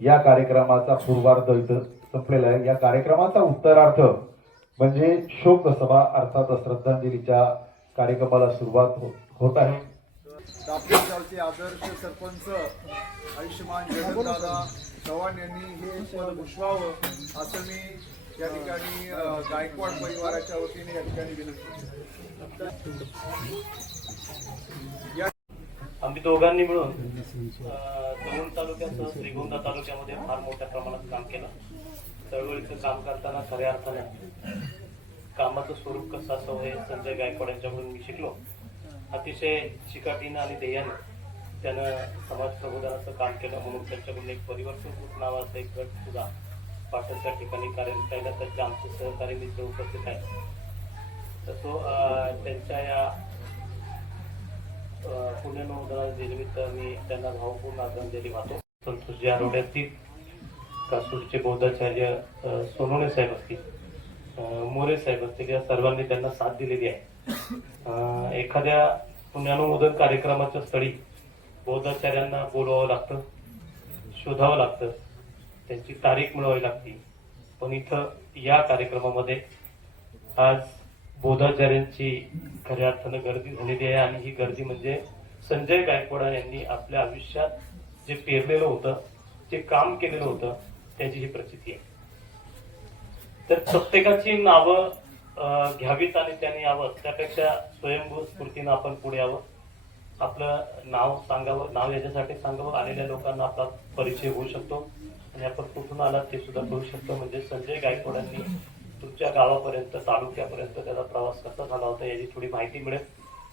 या कार्यक्रमाचा पूर्वार्ध इथं संपलेला आहे. या कार्यक्रमाचा उत्तरार्थ म्हणजे शोकसभा अर्थात श्रद्धांजलीच्या कार्यक्रमाला सुरुवात हो-, होत आहे. दापोली आदर्श सरपंच आयुष्यमान जगनदादा चव्हाण यांनी हे पद भूषवावं असं मी या ठिकाणी गायकवाड परिवाराच्या वतीने या ठिकाणी विनंती आम्ही दोघांनी मिळून दौंड तालुक्यासह श्रीगोंदा तालुक्यामध्ये फार मोठ्या प्रमाणात काम केलं. चळवळीचं काम करताना खऱ्या अर्थाने कामाचं स्वरूप कसं असावं हे संजय गायकवाड यांच्याकडून मी शिकलो. अतिशय चिकाटीनं आणि ध्येयानं त्यानं समाज प्रबोधनाचं काम केलं म्हणून त्यांच्याकडून एक परिवर्तन नावाचा एक गट सुद्धा पाटणच्या ठिकाणी कार्यरत राहिला. त्याचे आमचे सहकारी मित्र उपस्थित आहेत. तर तो त्यांच्या या पुण्यनोंदना दिनिमित्त मी त्यांना भावपूर्ण आदरांजली वाहतो. संतोषजी आरोडे असतील कासूरचे बौद्धाचार्य सोनोने साहेब असतील मोरे साहेब असतील या सर्वांनी त्यांना साथ दिलेली आहे. एखाद्या पुण्यानुमोदन कार्यक्रमाच्या स्थळी बौद्धाचार्यांना बोलवावं लागतं शोधावं लागतं त्यांची तारीख मिळवावी लागते. पण इथं या कार्यक्रमामध्ये आज बोधाचार्यांची खऱ्या अर्थानं गर्दी झालेली आहे आणि ही गर्दी म्हणजे संजय गायकवाड यांनी आपल्या आयुष्यात जे पेरलेलं होतं जे काम केलेलं होतं त्याची ही प्रचिती आहे. तर प्रत्येकाची नावं घ्यावीत आणि त्यांनी यावं त्यापेक्षा स्वयंभू स्फूर्तीनं आपण पुढे यावं. आपलं नाव सांगावं नाव याच्यासाठी सांगावं आलेल्या लोकांना आपला परिचय होऊ शकतो. आणि आपण कुठून आलात ते सुद्धा करू शकतो. म्हणजे संजय गायकवाडांनी तुमच्या गावापर्यंत तालुक्यापर्यंत त्याचा प्रवास कसा झाला होता याची थोडी माहिती मिळेल.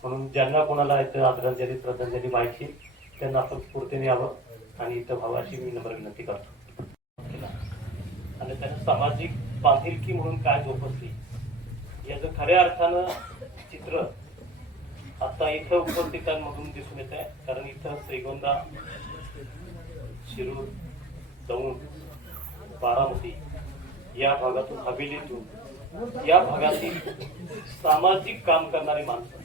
म्हणून ज्यांना कोणाला इथं आदरांजली श्रद्धांजली माहिती त्यांना आपण स्फूर्तीने यावं आणि इथं भावाशी मी नम्र विनंती करतो. आणि त्यानं सामाजिक बांधिलकी म्हणून काय जोपासली याचं खऱ्या अर्थानं चित्र आता इथं उपस्थितांमधून दिसून येत आहे. कारण इथं श्रीगोंदा शिरूर दौंड बारामती या भागातून हवेलीतून या भागातील सामाजिक काम करणारी माणसं.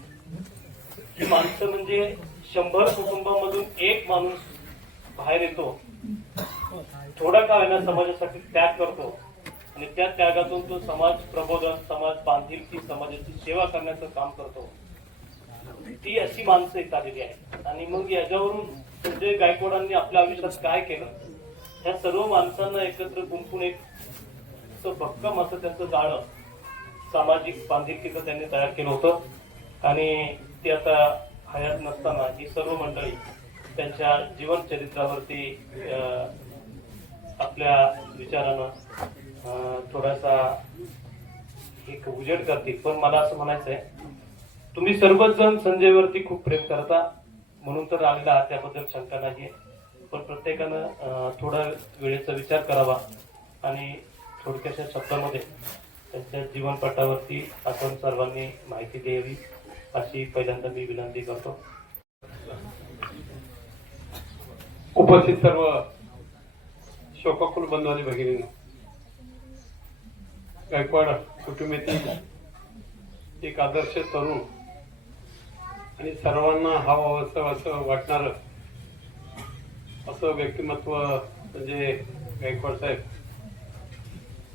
ही माणसं म्हणजे शंभर कुटुंबामधून एक माणूस बाहेर येतो थोडा का होईना समाजासाठी त्याग करतो आणि त्या त्यागातून तो समाज प्रबोधन समाज बांधिलकी समाजाची सेवा करण्याचं काम करतो. ती अशी माणसं इथं आलेली आहेत. आणि मग याच्यावरून संजय गायकवाडांनी आपल्या आयुष्यात काय केलं? ह्या सर्व माणसांना एकत्र गुंपून एक असं भक्कम असं त्यांचं जाळं सामाजिक बांधिलकीचं त्यांनी तयार केलं होतं. आणि ते आता हयात नसताना ही सर्व मंडळी त्यांच्या जीवनचरित्रावरती आपल्या विचारानं थोडासा एक उजेड करतील. पण मला असं म्हणायचं आहे तुम्ही सर्वच जण संजयवरती खूप प्रेम करता. म्हणून तर आलेला आहात त्याबद्दल शंका नाही पण प्रत्येकानं थोडा वेळेचा विचार करावा. आणि थोडक्याशा शब्दामध्ये त्यांच्या जीवनपटावरती आपण सर्वांनी माहिती द्यावी अशी पहिल्यांदा मी विनंती करतो. उपस्थित सर्व शोकाकुल बंधू आणि भगिनी गायकवाड कुटुंबातील एक आदर्श तरुण आणि सर्वांना हवं असं असं वाटणार असं व्यक्तिमत्व म्हणजे गायकवाड साहेब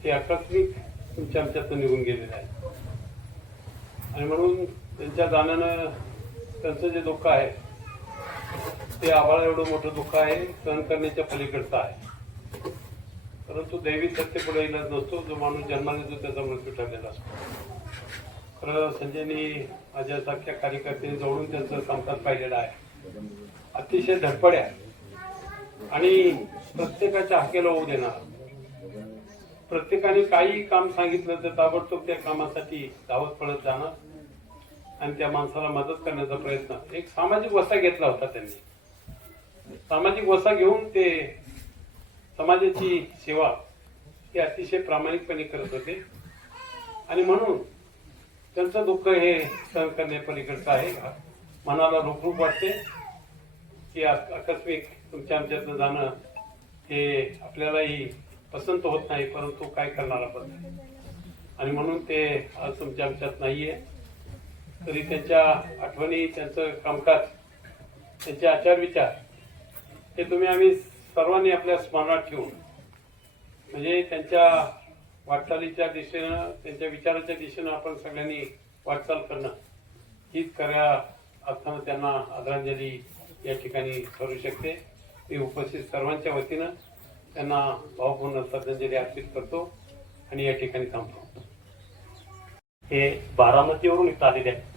हे आकस्मिक तुमच्या आमच्यातून निघून गेलेले आहे. आणि म्हणून त्यांच्या जाण्यानं त्यांचं जे दुःख आहे ते आम्हाला एवढं मोठं दुःख आहे सहन करण्याच्या पलीकडचं आहे. परंतु दैवी सत्य पुढे इलाज नसतो जो माणूस जन्माने जो त्याचा मृत्यू ठरलेला असतो. खरं संजयनी माझ्यासारख्या कार्यकर्त्यांनी जवळून त्यांचं कामकाज पाहिलेलं आहे. अतिशय धडपड्या आणि प्रत्येकाच्या हाकेला होऊ देणार. प्रत्येकाने काही काम सांगितलं तर ताबडतोब त्या कामासाठी धावत पळत जाणार आणि त्या माणसाला मदत करण्याचा प्रयत्न. एक सामाजिक वसा घेतला होता त्यांनी. सामाजिक वसा घेऊन ते समाजाची सेवा ही अतिशय प्रामाणिकपणे करत होते. आणि म्हणून त्यांचं दुःख हे सहन करण्यापलीकडचं आहे. मनाला रूपरूप वाटते की आकस्मिक तुमच्या आमच्यातनं जाणं हे आपल्यालाही पसंत होत नाही परंतु काय करणार आपण? आणि म्हणून ते आज तुमच्या आमच्यात नाहीये. तरी त्यांच्या आठवणी त्यांचं कामकाज त्यांचे आचार विचार हे तुम्ही आम्ही सर्वांनी आपल्या स्मरणात ठेवून म्हणजे त्यांच्या वाटचालीच्या दिशेनं त्यांच्या विचाराच्या दिशेनं आपण सगळ्यांनी वाटचाल करणं हीच खऱ्या अर्थानं त्यांना आदरांजली या ठिकाणी करू शकते. मी उपस्थित सर्वांच्या वतीनं त्यांना भावपूर्ण श्रद्धांजली अर्पित करतो आणि या ठिकाणी थांबतो. हे बारामतीवरून इथं आलेले आहे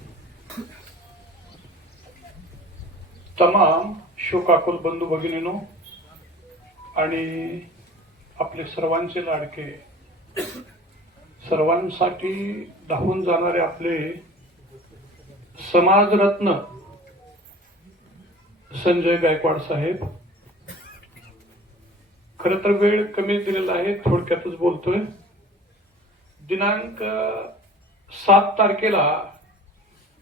तमाम शोकाकुल बंधू भगिनीनो आणि आपले सर्वांचे लाडके सर्वांसाठी धावून जाणारे आपले समाजरत्न संजय गायकवाड साहेब खर तर वेळ कमी दिलेला आहे थोडक्यातच बोलतोय. दिनांक सात तारखेला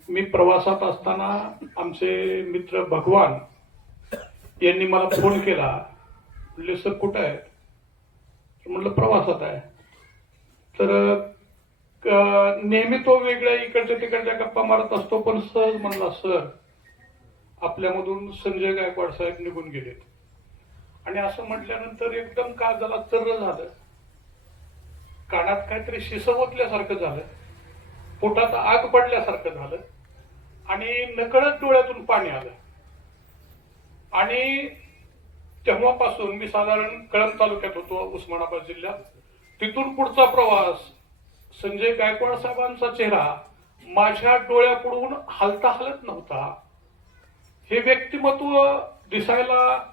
मी प्रवासात असताना आमचे मित्र भगवान यांनी मला फोन केला. म्हणले सर कुठं आहे? म्हटलं प्रवासात आहे. तर नेहमी तो वेगळ्या इकडच्या तिकडच्या गप्पा मारत असतो पण सहज म्हणला सर आपल्यामधून संजय गायकवाड साहेब निघून गेलेत. आणि असं म्हटल्यानंतर एकदम का झाला चर्र झालं. कानात काहीतरी शिसवतल्यासारखं झालं. पोटात आग पडल्यासारखं झालं. आणि नकळत डोळ्यातून पाणी आलं. आणि तेव्हापासून मी साधारण कळंब तालुक्यात होतो उस्मानाबाद जिल्ह्यात. तिथून पुढचा प्रवास संजय गायकवाड साहेबांचा चेहरा माझ्या डोळ्यापुढून हलता हलत नव्हता. हे व्यक्तिमत्व दिसायला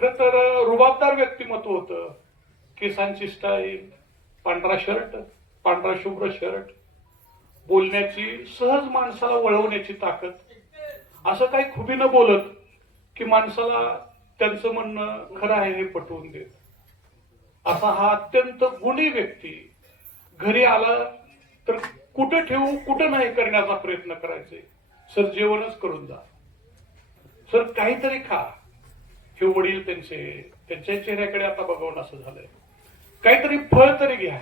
खर तर रुबाबदार व्यक्तिमत्व होतं. केसांची स्टाईल पांढरा शर्ट पांढरा शुभ्र शर्ट बोलण्याची सहज माणसाला वळवण्याची ताकद. असं काही खुबीनं बोलत की माणसाला त्यांचं म्हणणं खरं आहे हे पटवून देत. असा हा अत्यंत गुणी व्यक्ती. घरी आला तर कुठं ठेवू कुठं नाही करण्याचा प्रयत्न करायचे. सर जेवणच करून जा. सर काहीतरी खा. हे वडील त्यांचे त्यांच्या चेहऱ्याकडे आता बघवून असं झालंय. काहीतरी फळ तरी घ्या.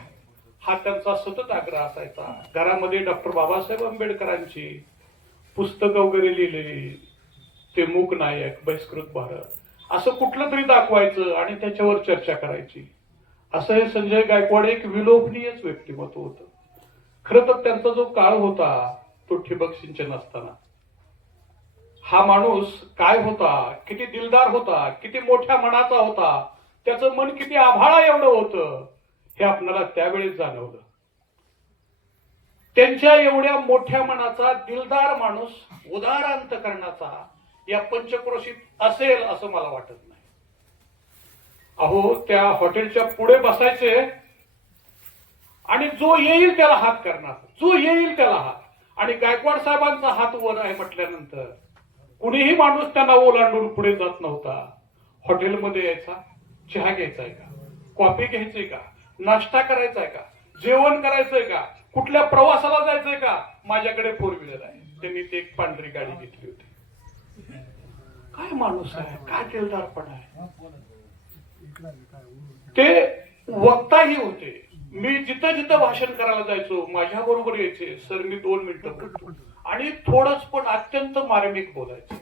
हा त्यांचा सतत आग्रह असायचा. घरामध्ये डॉक्टर बाबासाहेब आंबेडकरांची पुस्तकं वगैरे लिहिलेली ते मूक नायक बहिष्कृत भारत. असं कुठलं तरी दाखवायचं आणि त्याच्यावर चर्चा करायची. असं हे संजय गायकवाड एक विलोभनीयच व्यक्तिमत्व होतं. खरं तर त्यांचा जो काळ होता तो ठिबक सिंचन असताना. हा माणूस काय होता? किती दिलदार होता? किती मोठ्या मनाचा होता? त्याचं मन किती आभाळा एवढं होतं? हे आपल्याला त्यावेळेस जाणवलं. त्यांच्या एवढ्या मोठ्या मनाचा दिलदार माणूस उदार अंतकरणाचा या पंचक्रोशीत असेल असं मला वाटत नाही. अहो त्या हॉटेलच्या पुढे बसायचे आणि जो येईल त्याला हात करणार. जो येईल त्याला हात. आणि गायकवाड साहेबांचा हात वर आहे म्हटल्यानंतर कुणीही माणूस त्यांना ओलांडून पुढे जात नव्हता. हॉटेलमध्ये यायचा चहा घ्यायचा आहे का? कॉफी घ्यायचंय का? नाश्ता करायचा आहे का? जेवण करायचंय का? कुठल्या प्रवासाला जायचंय का? माझ्याकडे फोर व्हीलर आहे. त्यांनी ते एक पांढरी गाडी घेतली होती. काय माणूस आहे? काय दिलदारपण आहे? ते वक्ताही होते. मी जिथं जिथं भाषण करायला जायचो माझ्या बरोबर यायचे. सर मी दोन मिनिटं बोलतो. आणि थोडंच पण अत्यंत मार्मिक बोलायचे.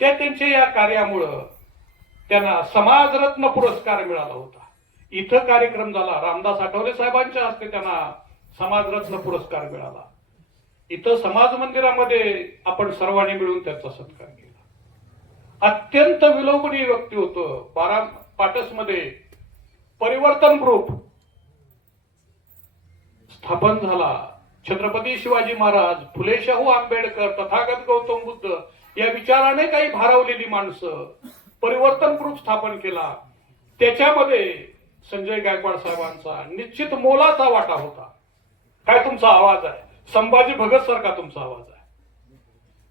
त्या त्यांच्या या कार्यामुळं त्यांना समाजरत्न पुरस्कार मिळाला होता. इथं कार्यक्रम झाला. रामदास आठवले साहेबांच्या हस्ते त्यांना समाजरत्न पुरस्कार मिळाला. इथं समाज मंदिरामध्ये आपण सर्वांनी मिळून त्याचा सत्कार केला. अत्यंत विलोभनीय व्यक्ती होतं. बारा पाटसमध्ये परिवर्तन ग्रुप स्थापन झाला. छत्रपती शिवाजी महाराज फुले शाहू आंबेडकर तथागत गौतम बुद्ध या विचाराने काही भारावलेली माणसं परिवर्तन ग्रुप स्थापन केला. त्याच्यामध्ये संजय गायकवाड साहेबांचा निश्चित मोलाचा वाटा होता. काय तुमचा आवाज आहे? संभाजी भगत सारखा तुमचा आवाज आहे.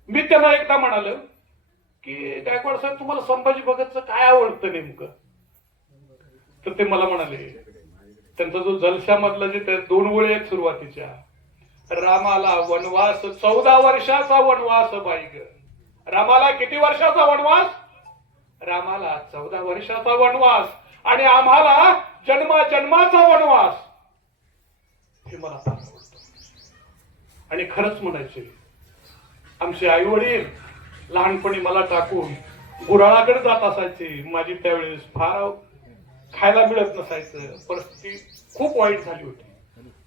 मी त्यांना एकदा म्हणाल की गायकवाड साहेब तुम्हाला संभाजी भगतचं काय आवडतं नेमकं? तर ते मला म्हणाले त्यांचा जो जलशामधला जे त्या दोन ओळी आहेत सुरुवातीच्या रामाला वनवास चौदा वर्षाचा वनवास बाई ग. रामाला किती वर्षाचा वनवास? रामाला चौदा वर्षाचा वनवास. आणि आम्हाला जन्मा जन्माचा वनवास. हे मला फार आवडतं आणि खरंच म्हणायचे आमचे आई वडील लहानपणी मला टाकून गुराळाकडे जात असायचे. माझी त्यावेळेस फार खायला मिळत नसायचं परिस्थिती खूप वाईट झाली होती.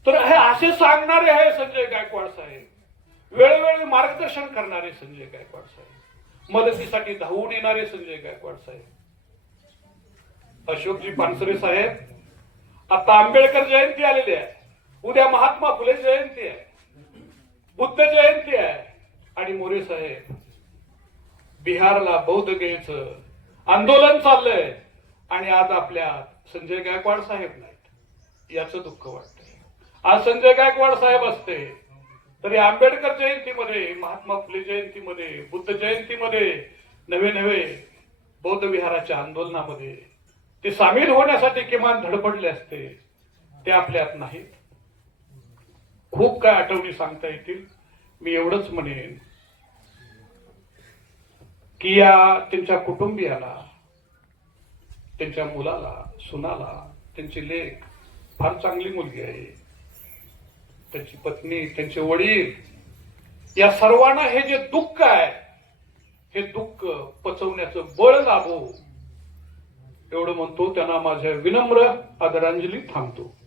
तर हे असे सांगणारे आहे संजय गायकवाड साहेब. वेळोवेळी मार्गदर्शन करणारे संजय गायकवाड साहेब. मदतीसाठी धावून येणारे संजय गायकवाड साहेब. अशोकजी पानसरे साहेब आता आंबेडकर जयंती आलेली आहे. उद्या महात्मा फुले जयंती आहे. बुद्ध जयंती आहे. आणि मोरे साहेब बिहारला बौद्ध गेच आंदोलन चाललंय. आणि आज आपल्या संजय गायकवाड साहेब नाहीत. याचं दुःख वाटत आज संजय गायकवाड साहेब असते. तरी आंबेडकर जयंतीमध्ये महात्मा फुले जयंतीमध्ये बुद्ध जयंतीमध्ये नवे नवे बौद्ध विहाराच्या आंदोलनामध्ये ते सामील होण्यासाठी किमान धडपडले असते. ते आपल्यात नाहीत. खूप काय आठवणी सांगता येतील. मी एवढंच म्हणेन की या त्यांच्या कुटुंबियाला त्यांच्या मुलाला सुनाला त्यांची लेख फार चांगली मुलगी आहे. त्यांची पत्नी त्यांचे वडील या सर्वांना हे जे दुःख आहे हे दुःख पचवण्याचं बळ लाभो. एवढं म्हणतो त्यांना माझ्या विनम्र आदरांजली थांबतो.